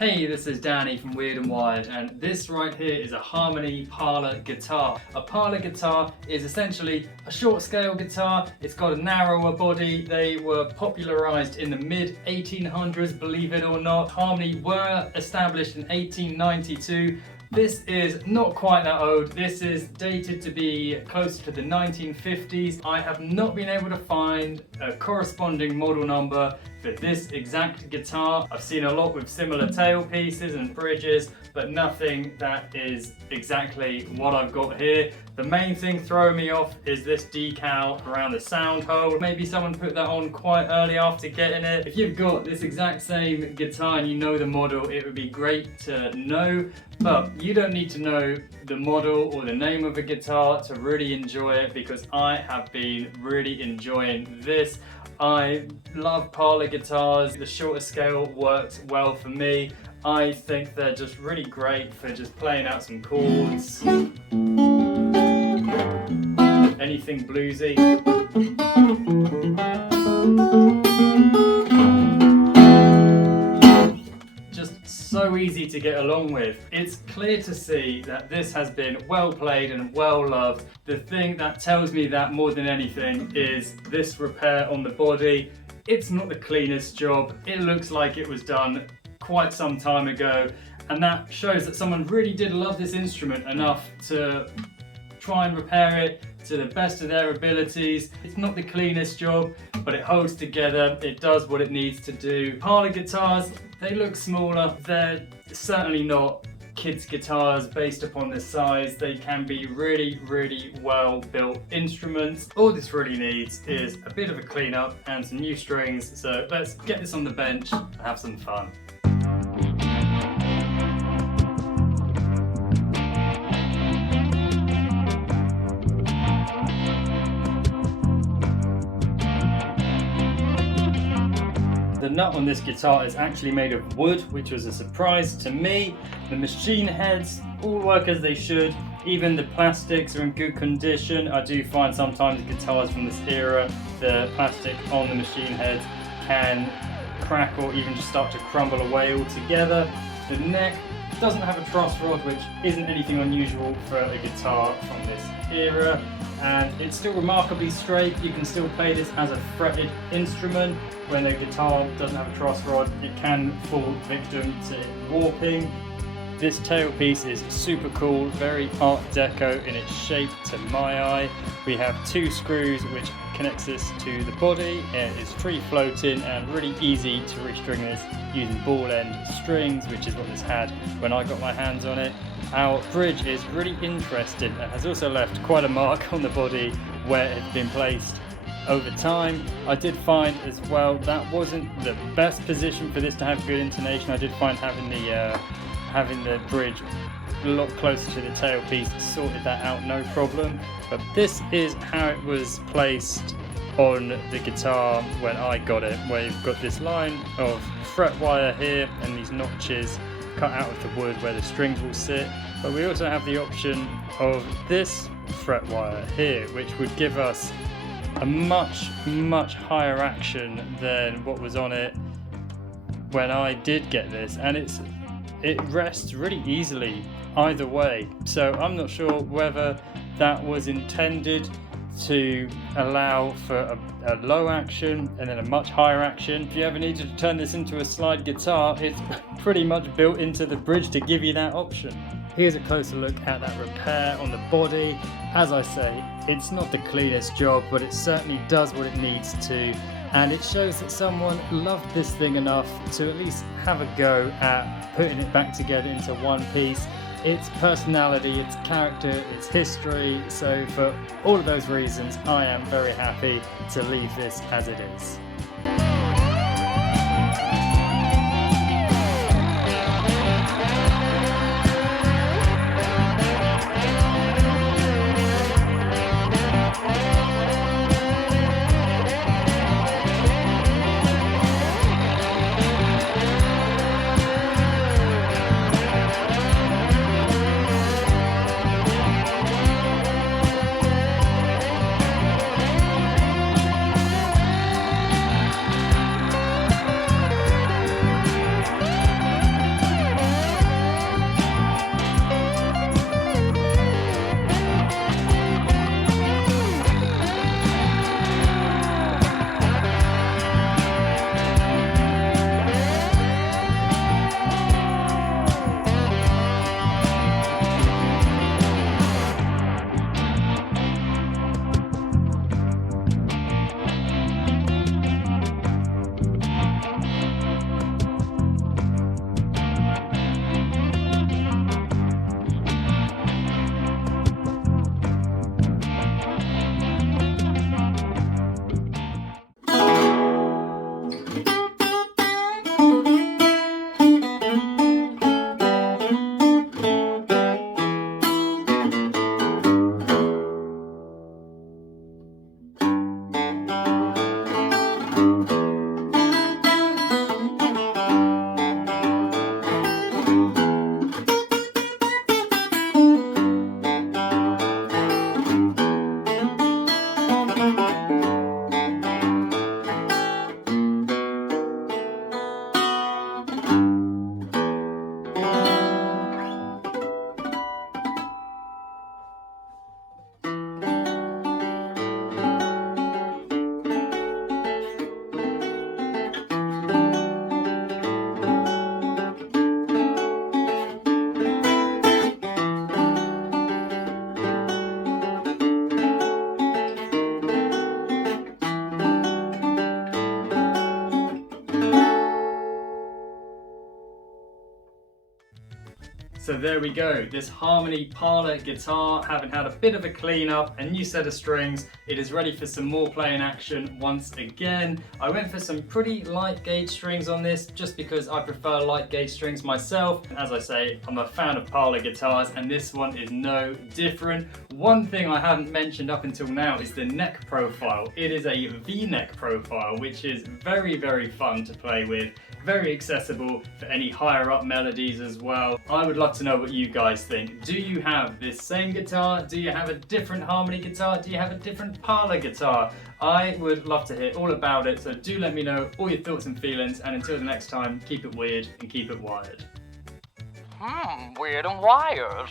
Hey, this is Danny from Weird and Wired, and this right here is a Harmony Parlor Guitar. A Parlor Guitar is essentially a short scale guitar. It's got a narrower body. They were popularized in the mid 1800s, believe it or not. Harmony were established in 1892. This is not quite that old. This is dated to be closer to the 1950s. I have not been able to find a corresponding model number for this exact guitar. I've seen a lot with similar tailpieces and bridges, but nothing that is exactly what I've got here. The main thing throwing me off is this decal around the sound hole. Maybe someone put that on quite early after getting it. If you've got this exact same guitar and you know the model, it would be great to know, but you don't need to know the model or the name of a guitar to really enjoy it, because I have been really enjoying this. I love parlor guitars. The shorter scale works well for me. I think they're just really great for just playing out some chords. Anything bluesy. Just so easy to get along with. It's clear to see that this has been well played and well loved. The thing that tells me that more than anything is this repair on the body. It's not the cleanest job. It looks like it was done quite some time ago, and that shows that someone really did love this instrument enough to try and repair it to the best of their abilities. It's not the cleanest job, but it holds together. It does what it needs to do. Parlor guitars, they look smaller. They're certainly not kids' guitars based upon the size. They can be really, really well built instruments. All this really needs is a bit of a cleanup and some new strings. So let's get this on the bench and have some fun. The nut on this guitar is actually made of wood, which was a surprise to me. The machine heads all work as they should. Even the plastics are in good condition. I do find sometimes guitars from this era, the plastic on the machine heads can crack or even just start to crumble away altogether. The neck doesn't have a truss rod, which isn't anything unusual for a guitar from this era. And it's still remarkably straight. You can still play this as a fretted instrument. When a guitar doesn't have a truss rod, it can fall victim to warping. This tailpiece is super cool, very Art Deco in its shape to my eye. We have two screws which connects this to the body. It is free floating and really easy to restring this using ball end strings, which is what this had when I got my hands on it. Our bridge is really interesting and has also left quite a mark on the body where it had been placed over time. I did find as well that wasn't the best position for this to have good intonation. I did find having the bridge a lot closer to the tailpiece sorted that out no problem. But this is how it was placed on the guitar when I got it, where you've got this line of fret wire here and these notches cut out of the wood where the strings will sit. But we also have the option of this fret wire here, which would give us a much higher action than what was on it when I did get this, and it rests really easily either way. So I'm not sure whether that was intended to allow for a low action and then a much higher action. If you ever needed to turn this into a slide guitar, it's pretty much built into the bridge to give you that option. Here's a closer look at that repair on the body. As I say, it's not the cleanest job, but it certainly does what it needs to, and it shows that someone loved this thing enough to at least have a go at putting it back together into one piece. Its personality, its character, its history. So for all of those reasons, I am very happy to leave this as it is. So there we go, this Harmony Parlor guitar, having had a bit of a clean up, a new set of strings, it is ready for some more playing action once again. I went for some pretty light gauge strings on this just because I prefer light gauge strings myself. As I say, I'm a fan of Parlor guitars and this one is no different. One thing I haven't mentioned up until now is the neck profile. It is a V-neck profile, which is very, very fun to play with. Very accessible for any higher up melodies as well. I would love to know what you guys think. Do you have this same guitar? Do you have a different Harmony guitar? Do you have a different Parlor guitar? I would love to hear all about it, so do let me know all your thoughts and feelings, and until the next time, keep it weird and keep it wired. Weird and wired.